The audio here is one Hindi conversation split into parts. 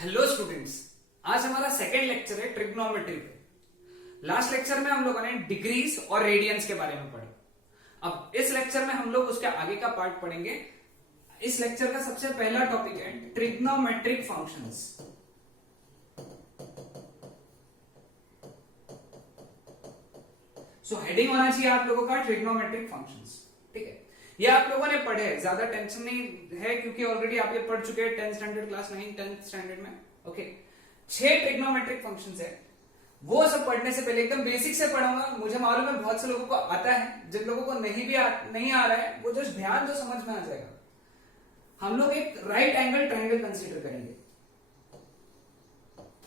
हेलो स्टूडेंट्स, आज हमारा सेकेंड लेक्चर है ट्रिग्नोमेट्री पे। लास्ट लेक्चर में हम लोगों ने डिग्रीज और रेडियंस के बारे में पढ़ा। अब इस लेक्चर में हम लोग उसके आगे का पार्ट पढ़ेंगे। इस लेक्चर का सबसे पहला टॉपिक है ट्रिग्नोमेट्रिक फंक्शंस। सो हेडिंग होना चाहिए आप लोगों का ट्रिग्नोमेट्रिक फंक्शंस। ठीक है, ये आप लोगों ने पढ़े हैं, ज्यादा टेंशन नहीं है क्योंकि ऑलरेडी आप ये पढ़ चुके हैं 10th standard class 9 10th standard में। ओके, 6 ट्रिग्नोमेट्रिक फंक्शंस है, वो सब पढ़ने से पहले एकदम बेसिक से पढ़ाऊंगा। मुझे मालूम है बहुत से लोगों को आता है, जिन लोगों को नहीं आ रहा है वो जस्ट ध्यान दो, समझ में आ जाएगा। हम लोग एक राइट एंगल ट्राइंगल कंसीडर करेंगे।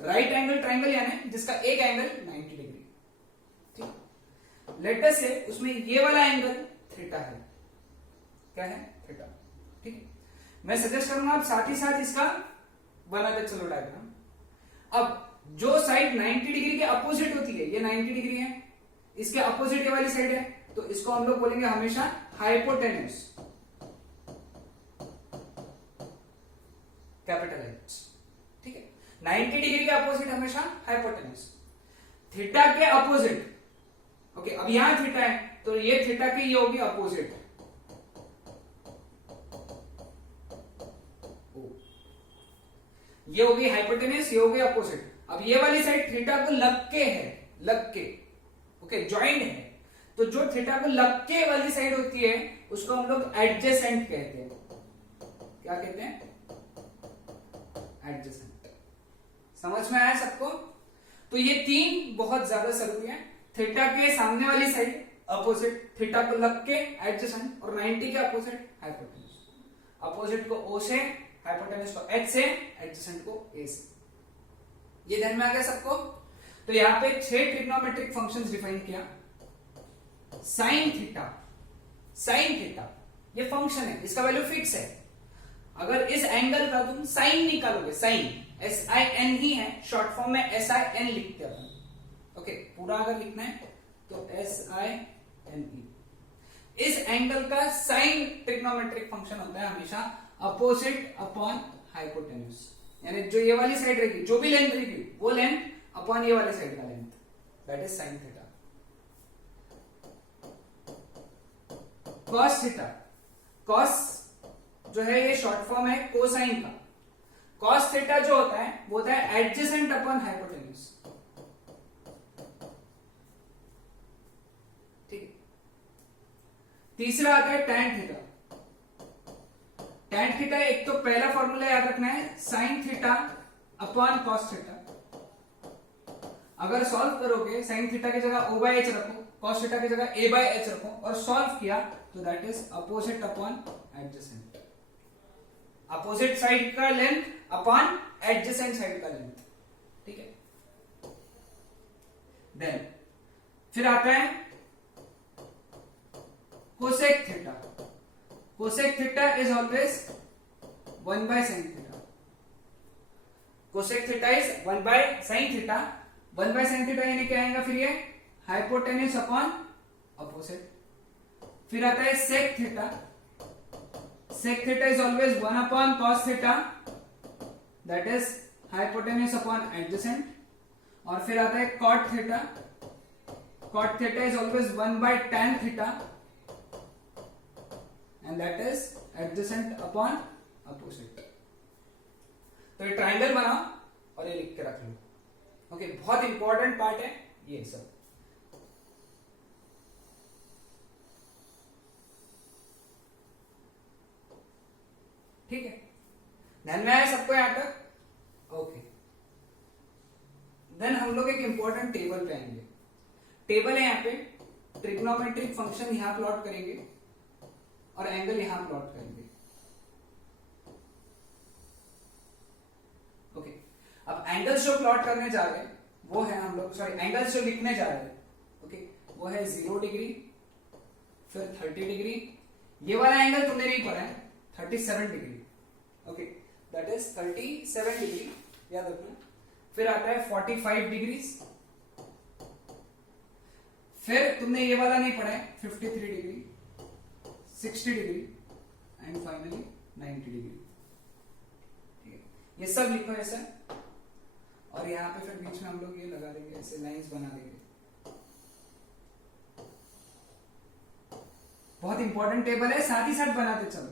राइट एंगल ट्राइंगल यानी जिसका एक एंगल 90 डिग्री। ठीक, लेट अस से उसमें ये वाला एंगल थीटा है। क्या है? थीटा। ठीक है, मैं सजेस्ट करूंगा आप साथ ही साथ इसका बनाते चलो डायग्राम। अब जो साइड 90 डिग्री के अपोजिट होती है, ये 90 डिग्री है, इसके अपोजिट ये वाली साइड है, तो इसको हम लोग बोलेंगे हमेशा हाइपोटेन्यूज, कैपिटल एच। ठीक है, 90 डिग्री के अपोजिट हमेशा हाइपोटेन्यूज। थीटा के अपोजिट, ओके, अब यहां थीटा है तो ये थीटा की ये होगी अपोजिट। ये होगी हाइपोटेन्यूज, ये होगी अपोजिट। अब ये वाली साइड थीटा को लग के है, लग के, ओके, जॉइंट है, तो जो थीटा को लग के वाली साइड होती है उसको हम लोग एडजेसेंट कहते हैं। क्या कहते हैं? एडजेसेंट। समझ में आया सबको? तो ये तीन बहुत ज्यादा जरूरी है। थीटा के सामने वाली साइड अपोजिट, थीटा को लग के एडजेसेंट, और 90 के अपोजिट हाइपोटेन्यूज। अपोजिट को ओ से, हाइपोटेन्यूज को एच से, एडजेसेंट को ए से। ये ध्यान में आ गया सबको? तो यहां पे 6 ट्रिग्नोमेट्रिक फंक्शंस डिफाइन किया। साइन थीटा, साइन थीटा ये फंक्शन है, इसका वैल्यू फिक्स है। अगर इस एंगल का तुम साइन निकालोगे, साइन SIN ही है, शॉर्ट फॉर्म में SIN लिखते हैं। ओके, पूरा अगर लिखना है तो SINE। इस एंगल का साइन ट्रिग्नोमेट्रिक फंक्शन होता है हमेशा अपोजिट अपॉन हाइपोटेन्यूज, यानी जो ये वाली साइड रहेगी, जो भी लेंथ रहेगी वो लेंथ अपॉन ये वाली साइड का length, that is sine theta. Cos theta, cos जो है ये शॉर्ट फॉर्म है कोसाइन का। कॉस थीटा जो होता है वो होता है एडजेसेंट अपॉन हाइपोटेन्यूज। ठीक है, तीसरा आता है टैन थीटा। टैन थीटा एक तो पहला फॉर्मूला याद रखना है, sine theta upon cos theta. अगर सॉल्व करोगे साइन थीटा की जगह O बाय H रखो, कॉस थीटा की जगह A बाय H रखो और सॉल्व किया तो that is opposite upon adjacent. Opposite side का लेंथ अपॉन एडजेसेंट साइड का लेंथ। ठीक है, देन फिर आता है cosec theta. Cosec theta is always 1 by sin theta. Cosec theta is 1 by sin theta. 1 by sin theta यानी क्या आएगा फिर? ये हाइपोटेन्यूज अपॉन अपोजिट। फिर आता है sec theta. Sec theta is always 1 upon cos theta, that is hypotenuse upon adjacent. और फिर आता है cot theta. Cot theta is always 1 by tan theta and that is adjacent upon opposite। तो ये ट्राइंगल बनाओ और ये लिख के रख लो। ओके, बहुत इंपॉर्टेंट पार्ट है ये सब। ठीक है, ध्यान में आया सबको यहां तक? ओके, देन हम लोग एक इंपॉर्टेंट टेबल पे आएंगे। टेबल है यहाँ पे, ट्रिग्नोमेट्रिक फंक्शन यहां प्लॉट करेंगे और एंगल यहां प्लॉट करेंगे। ओके, अब एंगल्स जो प्लॉट करने जा रहे हैं वो है हम लोग, सॉरी, एंगल्स जो लिखने जा रहे हैं, ओके, वो है 0 डिग्री, फिर 30 डिग्री। ये वाला एंगल तुमने नहीं पढ़ा है, 37 degree. Okay, that is 37 degree, याद रखना। फिर आता है 45 डिग्री। फिर तुमने ये वाला नहीं पढ़ा है, 53 degree, 60 degree and finally 90 degree. ठीक है, ये सब लिखो ऐसे, और यहाँ पे फिर बीच में हम लोग ये लगा देंगे, ऐसे लाइंस बना देंगे। बहुत इंपॉर्टेंट टेबल है, साथ ही साथ बनाते चलो।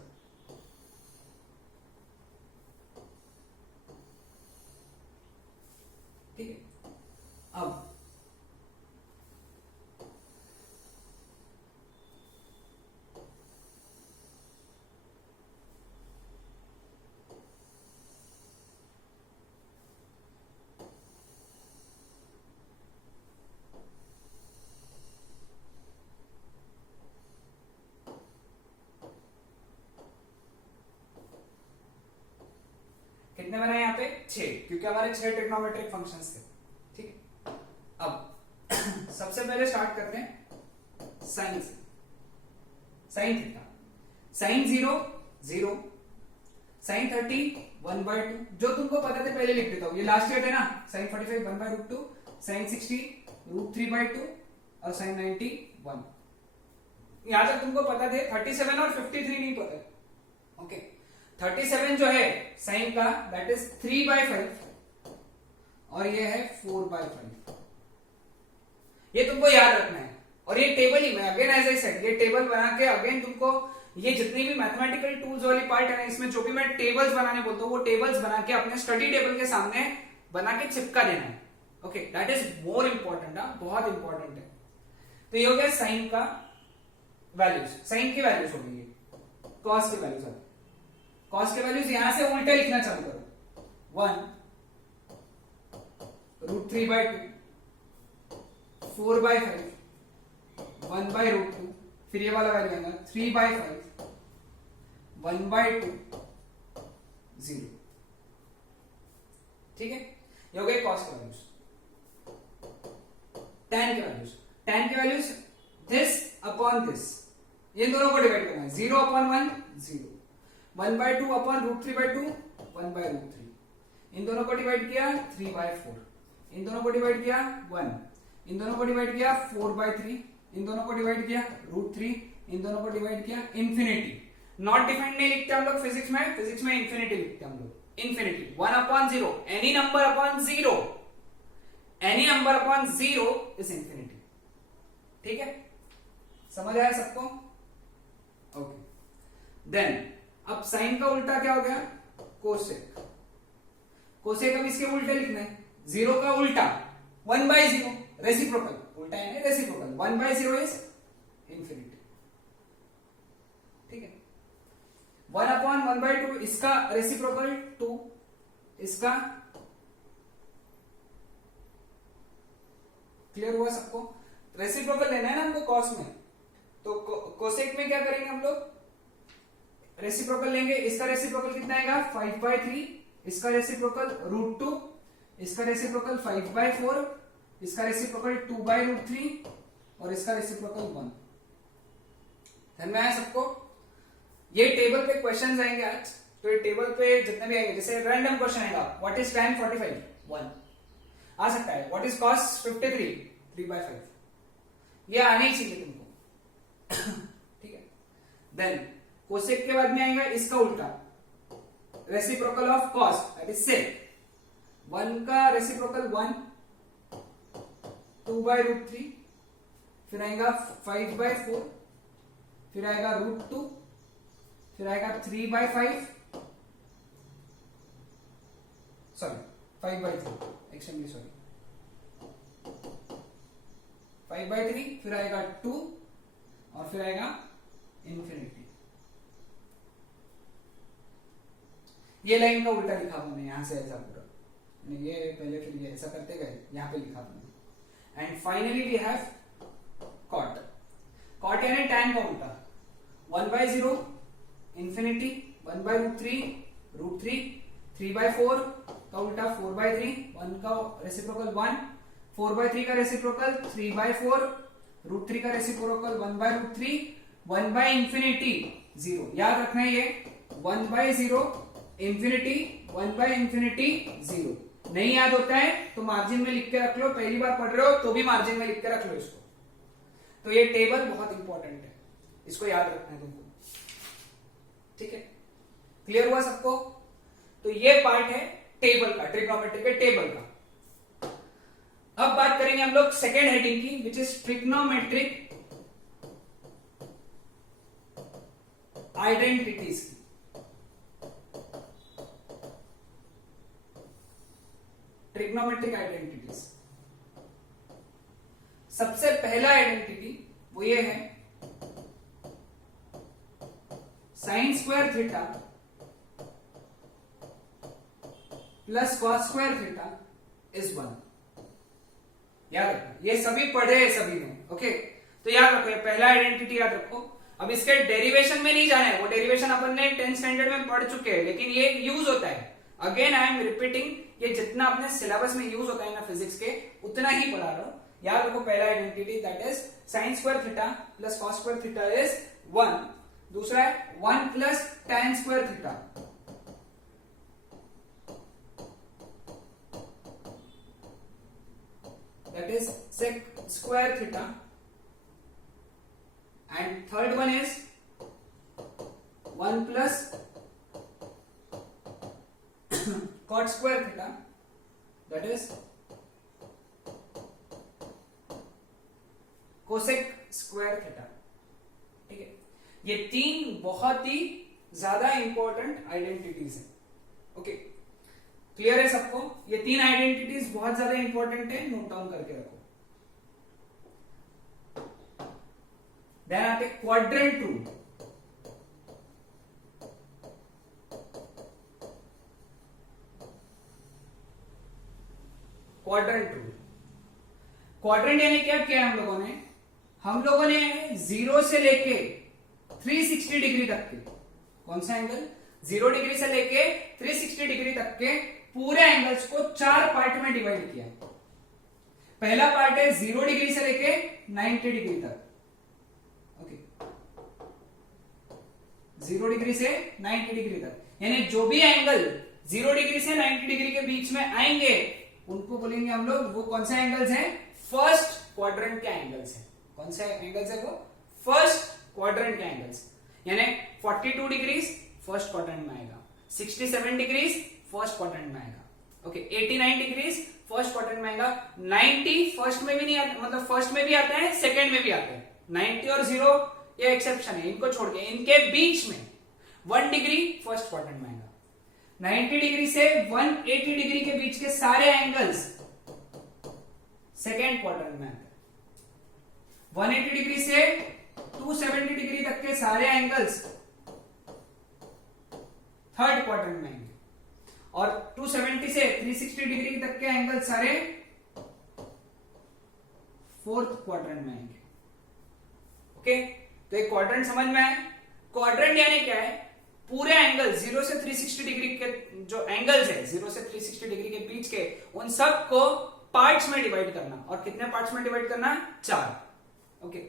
ठीक है, अब कितने बनाए यहाँ पे? 6, क्योंकि हमारे 6 ट्रिग्नोमेट्रिक फंक्शंस थे। ठीक है, अब सबसे पहले स्टार्ट करते हैं साइन से। साइन थीटा, साइन 0 0, साइन 30 1/2, जो तुमको पता थे पहले लिख देता हूं। ये लास्ट ईयर थे ना, साइन 45 1/√2, साइन 60 √3/2 और साइन 90 1। यहां तक तुमको पता थे। 37 और 53 नहीं पता है। ओके, 37 जो है साइन का, दैट इज 3/5 और ये है 4/5। ये तुमको याद रखना है। और ये टेबल ही, मैं अगेन एज आई सेड, ये टेबल बना के अगेन तुमको ये जितनी भी मैथमेटिकल टूल्स वाली पार्ट है ना, इसमें जो भी मैं टेबल्स बनाने बोलता हूँ, वो टेबल्स बना के अपने स्टडी टेबल के सामने बना के चिपका देना है। Okay, that is more important, बहुत इंपॉर्टेंट है। तो ये हो गया साइन का वैल्यूज, साइन की वैल्यूज हो गई, कॉस की वैल्यूज आ गई। कॉस के वैल्यूज यहां से उल्टे लिखना चालू करो। 1 √3/2, 4/5, 1/√2, फिर ये वाला वैल्यू आएगा 3/5, 1/2, 0। ठीक है, ये हो गए कॉस के वैल्यूज। tan के वैल्यूज, tan के वैल्यूज दिस अपॉन दिस, ये दोनों को डिवाइड करना है। 0/1 0, 1/2 अपॉन √3/2 1/√3, इन दोनों को डिवाइड किया 3/4, इन दोनों को डिवाइड किया 1, इन दोनों को डिवाइड किया 4/3, इन दोनों को डिवाइड किया √3, इन दोनों को डिवाइड किया इंफिनिटी। नॉट डिफाइंड नहीं लिखते हम लोग फिजिक्स में, फिजिक्स में इंफिनिटी लिखते हैं हम लोग। Infinity 1/0, any number upon 0, any number upon 0 is infinity. ठीक है, समझ आया सबको? ओके, देन अब साइन का उल्टा क्या हो गया? कोसेक। कोसेक अब इसके उल्टे लिखना है। 0 का उल्टा 1/0, रेसिप्रोकल, उल्टा है ना रेसिप्रोकल। 1/0 is infinity. ठीक है, 1/1/2, इसका रेसिप्रोकल 2, इसका क्लियर हुआ सबको? रेसिप्रोकल लेना है ना हमको कॉस में, तो कोसेक में क्या करेंगे हम लोग? रेसिप्रोकल लेंगे। इसका रेसिप्रोकल कितना आएगा? 5/3, इसका रेसिप्रोकल √2, इसका रेसिप्रोकल 5/4, इसका रेसिप्रोकल 2/√3 और इसका रेसिप्रोकल 1। ध्यान में आया सबको? ये टेबल पे क्वेश्चंस आएंगे आज, तो ये टेबल पे जितने भी आएंगे, जैसे रैंडम क्वेश्चन आएगा, व्हाट इज tan 45? 1 आ सकता है। What is cos 53? 3/5। ये आने ही चाहिए तुमको। ठीक है, देन कोसेक के बाद में आएगा इसका उल्टा, reciprocal of cos, that is sec। 1 का रेसिप्रोकल 1, 2/√3, फिर आएगा 5/4, फिर आएगा √2, फिर आएगा 3/5, सॉरी 5/3, एक्सट्रीमली सॉरी, 5/3, फिर आएगा 2 और फिर आएगा इंफिनिटी। ये लाइन का उल्टा लिखा मैंने यहां से ऐसा पूरा, ये पहले फिर ये ऐसा करते गए, यहां पे लिखा मैंने। And finally we have cot. Cot यानी tan का उल्टा, 1/0 इंफिनिटी, 1/√3 √3, 3/4 का उल्टा 4/3, 1 का रेसिप्रोकल 1, 4/3 का रेसिप्रोकल 3/4, √3 का रेसिप्रोकल 1/√3, 1/इंफिनिटी 0। याद रखना है ये 1/0 इंफिनिटी, 1/इंफिनिटी 0। नहीं याद होता है तो मार्जिन में लिख के रख लो, पहली बार पढ़ रहे हो तो भी मार्जिन में लिख के रख लो इसको। तो ये टेबल बहुत इंपॉर्टेंट है, इसको याद रखना है तुमको। ठीक है, क्लियर हुआ सबको? तो ये पार्ट है टेबल का, ट्रिग्नोमेट्री के टेबल का। अब बात करेंगे हम लोग सेकेंड हेडिंग की, विच इज ट्रिग्नोमेट्रिक आइडेंटिटीज की। ट्रिग्नोमेट्रिक आइडेंटिटीज, सबसे पहला आइडेंटिटी वो ये है sine square theta plus cos square theta is 1। याद रखो, ये सभी पढ़े हैं सभी ने, ओके। तो याद रखो, ये पहला आइडेंटिटी याद रखो। अब इसके डेरिवेशन में नहीं जाना है, वो डेरिवेशन अपन ने 10th स्टैंडर्ड में पढ़ चुके हैं, लेकिन ये यूज होता है। अगेन आई एम रिपीटिंग, ये जितना अपने सिलेबस में यूज होता है ना फिजिक्स के, उतना ही पढ़ा रहा हूं। याद रखो, पहला identity that is sine square theta plus cos square theta is 1। दूसरा है 1 plus tan square theta, that is sec square theta, and third one is 1 plus cot square theta, that is cosec square theta। ठीक है, ये तीन बहुत ही ज्यादा इंपॉर्टेंट आइडेंटिटीज हैं, ओके। क्लियर है सबको? ये तीन आइडेंटिटीज बहुत ज्यादा इंपॉर्टेंट है, नोट डाउन करके रखो। देन आते quadrant rule. Quadrant rule, quadrant यानी क्या किया हम लोगों ने 0 से लेके 360 डिग्री तक के, कौन सा एंगल, 0 डिग्री से लेके 360 डिग्री तक के पूरे एंगल्स को 4 पार्ट में डिवाइड किया। पहला पार्ट है 0 डिग्री से लेके 90 डिग्री तक, ओके। 0 डिग्री से 90 डिग्री तक, यानी जो भी एंगल 0 डिग्री से 90 डिग्री के बीच में आएंगे उनको बोलेंगे हम लोग, वो कौन सा एंगल्स हैं, फर्स्ट क्वाड्रेंट के एंगल्स हैं। कौन सा एंगल्स है वो, फर्स्ट क्वाड्रेंट के एंगल्स। यानी 42 डिग्रीज फर्स्ट क्वाड्रेंट में आएगा, 67 डिग्रीज फर्स्ट क्वाड्रेंट में आएगा, ओके। 89 डिग्रीज फर्स्ट क्वाड्रेंट में आएगा। 90 फर्स्ट में भी नहीं आता, मतलब फर्स्ट में भी आता है, सेकंड में भी आता है। 90 और 0 ये एक्सेप्शन है, इनको छोड़ के इनके बीच में 1 डिग्री फर्स्ट क्वाड्रेंट में आएगा। 90 डिग्री से 180 डिग्री के बीच के सारे एंगल्स सेकेंड क्वाड्रेंट में आते हैं। 180 डिग्री से 270 डिग्री तक के सारे एंगल्स थर्ड क्वाड्रेंट में आएंगे, और 270 से 360 डिग्री तक के एंगल्स सारे फोर्थ क्वाड्रेंट में आएंगे, ओके। तो एक क्वाड्रेंट समझ में आए। क्वाड्रेंट यानी क्या है, पूरे एंगल 0 से 360 डिग्री के जो एंगल्स है 0 से 360 डिग्री के बीच के, उन सब को पार्ट्स में डिवाइड करना। और कितने पार्ट्स में डिवाइड करना, 4, ओके।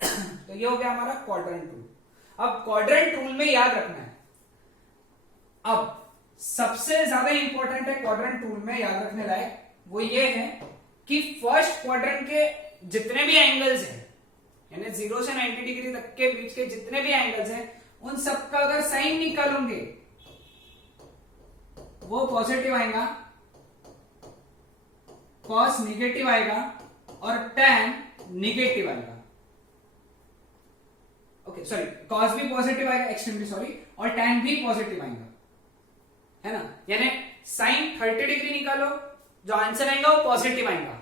तो ये हो गया हमारा क्वाड्रेंट रूल। अब क्वाड्रेंट रूल में याद रखना है, अब सबसे ज्यादा इंपॉर्टेंट है क्वाड्रेंट रूल में याद रखने लायक, वो ये है कि फर्स्ट क्वाड्रेंट के जितने भी एंगल्स हैं, यानी 0 से 90 डिग्री तक के बीच के जितने भी एंगल्स हैं, उन सबका अगर साइन निकालोगे वो पॉजिटिव आएगा, कॉस निगेटिव आएगा और टैन निगेटिव आएगा, ओके। सॉरी, कॉस भी पॉजिटिव आएगा, एक्सट्रीमली सॉरी, और टैन भी पॉजिटिव आएगा, है ना। यानी साइन 30 डिग्री निकालो, जो आंसर आएगा वो पॉजिटिव आएगा।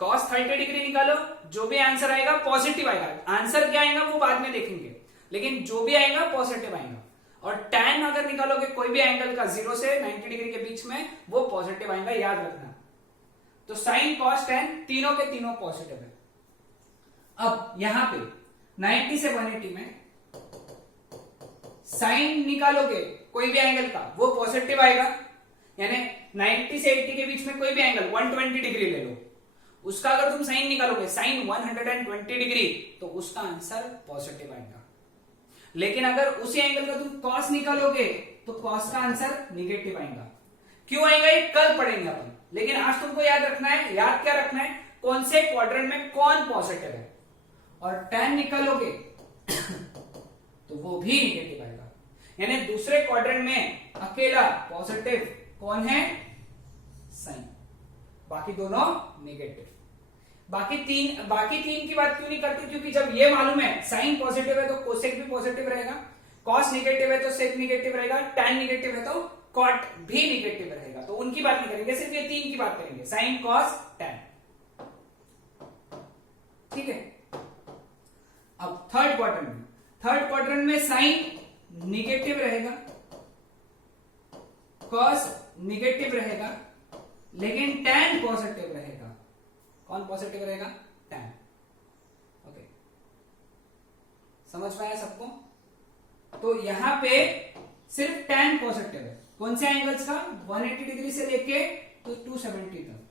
कॉस 30 डिग्री निकालो, जो भी आंसर आएगा पॉजिटिव आएगा। आंसर क्या आएगा वो बाद में देखेंगे, लेकिन जो भी आएगा पॉजिटिव आएगा। और टैन अगर निकालोगे कोई भी एंगल का 0 से 90 डिग्री के बीच में, वो पॉजिटिव आएगा, याद रखना। तो साइन कॉस टैन तीनों के तीनों पॉजिटिव है। अब यहां पे 90 से 180 में साइन निकालोगे कोई भी एंगल का, वो पॉजिटिव आएगा। यानी 90 से 80 के बीच में कोई भी एंगल 120 डिग्री ले लो, उसका अगर तुम साइन निकालोगे, साइन 120 डिग्री, तो उसका आंसर पॉजिटिव आएगा। लेकिन अगर उसी एंगल का तुम कॉस निकालोगे तो कॉस का आंसर निगेटिव आएगा। क्यों आएगा ये कल पढ़ेंगे अपन, लेकिन आज तुमको याद रखना है। याद क्या रखना है, कौन से क्वाड्रेंट में कौन पॉजिटिव है। और टैन निकालोगे तो वो भी निगेटिव आएगा। यानी दूसरे क्वाड्रेंट में अकेला पॉजिटिव कौन है? साइन। बाकी दोनों नेगेटिव। बाकी तीन की बात क्यों नहीं करते? क्योंकि जब ये मालूम है साइन पॉजिटिव है तो कोसेक भी पॉजिटिव रहेगा, कॉस नेगेटिव है तो सेक नेगेटिव रहेगा, टैन नेगेटिव है तो कॉट भी नेगेटिव रहेगा। तो उनकी बात नहीं करेंगे, सिर्फ ये तीन की बात करेंगे, साइन कॉस टैन। ठीक है। अब थर्ड क्वाड्रेंट में साइन नेगेटिव रहेगा, कॉस नेगेटिव रहेगा, लेकिन टैन पॉजिटिव रहेगा। कौन पॉजिटिव रहेगा? टैन। ओके, समझ में आया सबको? तो यहां पे सिर्फ टैन पॉजिटिव है। कौन से एंगल्स का? 180 डिग्री से लेके तो 270 तक,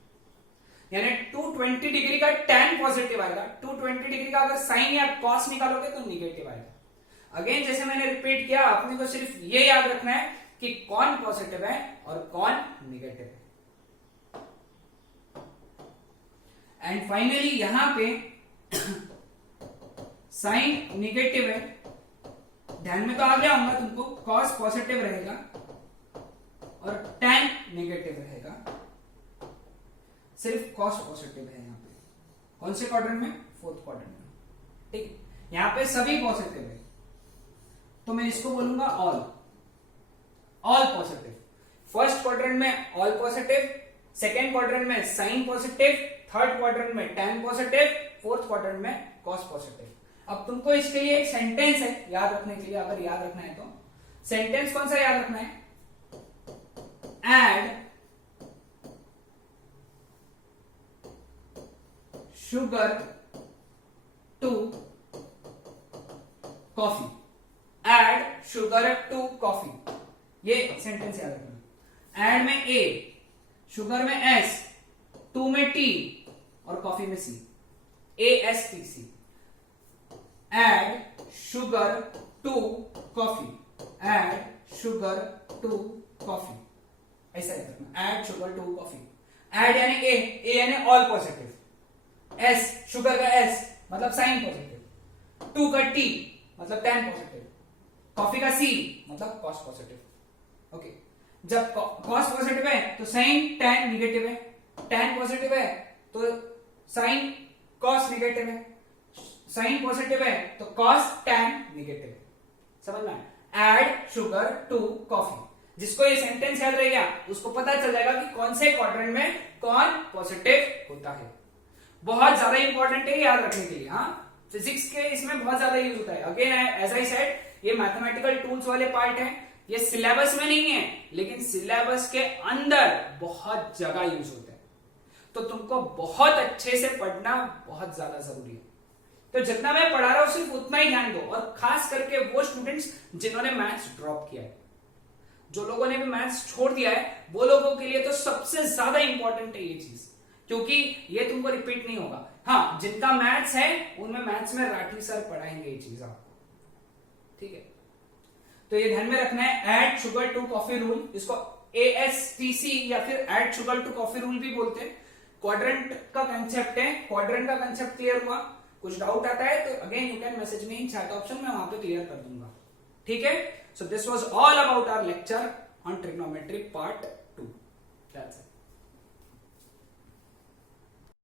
यानी 220 डिग्री का टैन पॉजिटिव आएगा, 220 डिग्री का अगर साइन या कॉस निकालोगे तो निगेटिव आएगा। अगेन जैसे मैंने रिपीट किया, अपने को सिर्फ ये याद रखना है कि कौन पॉजिटिव है और कौन निगेटिव है। एंड फाइनली यहां पे साइन निगेटिव है, ध्यान में तो आ गया होगा तुमको, कॉस पॉजिटिव रहेगा और टैन नेगेटिव रहेगा, सिर्फ कॉस पॉजिटिव है यहां पे। कौन से क्वाड्रेंट में? फोर्थ क्वाड्रेंट में। ठीक, यहां पे सभी पॉजिटिव है तो मैं इसको बोलूंगा ऑल पॉजिटिव। फर्स्ट क्वाड्रेंट में ऑल पॉजिटिव, सेकेंड क्वाड्रेंट में साइन पॉजिटिव, थर्ड क्वाड्रेंट में टैन पॉजिटिव, फोर्थ क्वाड्रेंट में कॉस पॉजिटिव। अब तुमको इसके लिए एक सेंटेंस है याद रखने के लिए, अगर याद रखना है तो सेंटेंस कौन सा याद रखना है? Add sugar to coffee, add sugar to coffee, ये सेंटेंस याद रखना। एड में ए, शुगर में एस, टू में टी और कॉफी में C, ASTC। Add sugar to coffee, add sugar to coffee, ऐसा याद रखना। Add sugar to coffee. Add यानी ए यानी ऑल पॉजिटिव, एस शुगर का एस मतलब साइन पॉजिटिव, टू का टी मतलब टैन पॉजिटिव, कॉफी का सी मतलब कॉस पॉजिटिव। ओके, जब कॉस पॉजिटिव है तो साइन टैन निगेटिव है, टैन पॉजिटिव है तो साइन कॉस निगेटिव है, साइन पॉजिटिव है तो कॉस टैन निगेटिव है। समझ में? Add sugar to coffee. जिसको ये सेंटेंस याद रह गया उसको पता चल जाएगा कि कौन से क्वाड्रेंट में कौन पॉजिटिव होता है। बहुत ज्यादा इंपॉर्टेंट है याद रखने के लिए। हाँ, फिजिक्स के इसमें बहुत ज्यादा यूज होता है। अगेन एज आई सेड, ये मैथमेटिकल टूल्स वाले पार्ट है, ये सिलेबस में नहीं है लेकिन सिलेबस के अंदर बहुत जगह यूज होता है। तो तुमको बहुत अच्छे से पढ़ना बहुत ज्यादा जरूरी है। तो जितना मैं पढ़ा रहा हूं सिर्फ उतना ही ध्यान दो, और खास करके वो स्टूडेंट्स जिन्होंने मैथ्स ड्रॉप किया है, जो लोगों ने भी मैथ्स छोड़ दिया है, वो लोगों के लिए तो सबसे ज्यादा इंपॉर्टेंट है ये चीज, क्योंकि ये तुमको रिपीट नहीं होगा। हाँ, जिनका मैथ्स है उनमें मैथ्स में राठी सर पढ़ाएंगे ये चीज आपको। ठीक है, तो ये ध्यान में रखना है। Add sugar to coffee rule, इसको ASTC या फिर add sugar to coffee rule भी बोलते हैं। क्वाड्रेंट का कंसेप्ट है, क्वाड्रेंट का कंसेप्ट क्लियर हुआ? कुछ डाउट आता है तो again you can message me in chat option, मैं वहां पे क्लियर कर दूंगा। ठीक है, so this was all about our lecture on trigonometry part 2। That's it.